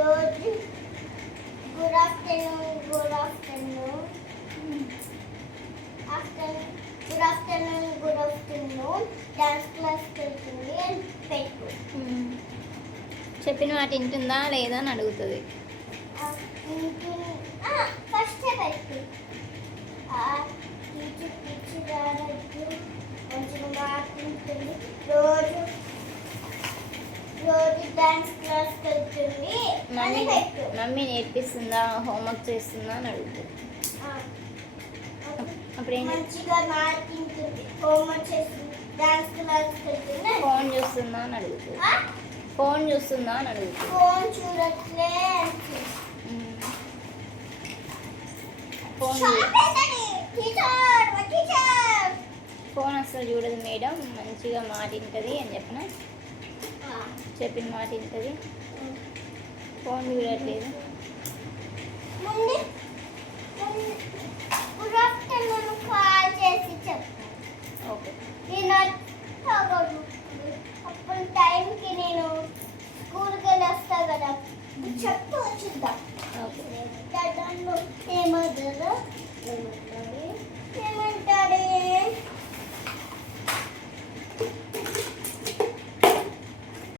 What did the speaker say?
రోజు good afternoon good afternoon good afternoon good afternoon dance క్లాస్కి వెళ్తుంది అని పెట్టు. చెప్పిన మాట వింటుందా లేదా అని అడుగుతుంది. ఫస్ట్ పెట్టు. టీచర్ రానట్టు మంచిగా మాట్లాడుతుంది. రోజు రోజు డాన్స్ క్లాస్కి వెళ్తుంది అని పెట్టు. మమ్మీ నేర్పిస్తుందా, హోంవర్క్ చేస్తుందా అని అడుగుతుంది. అప్పుడేం మంచిగా మాట్లాడుతుంది, హోంవర్క్ చేస్తుంది, డాన్స్ క్లాస్కి వెళ్తుంది. ఫోన్ చూస్తుందా అని అడుగుతుంది. ఫోన్ చూస్తుందా అని అడుగుతుంది. ఫోన్ చూడట్లే ఫోన్ అసలు చూడదు మేడం, మంచిగా మాట వింటుంది అని చెప్పిన మాట వింటుంది. ఫోన్ చూడట్లేదు. కాల్ చేసి చెప్పు. ఓకే. అప్పుడు టైంకి నేను స్కూల్కి వెళ్ళి వస్తా కదా, చెప్పు చూద్దాం. ఓకే. ఏమవుతుందో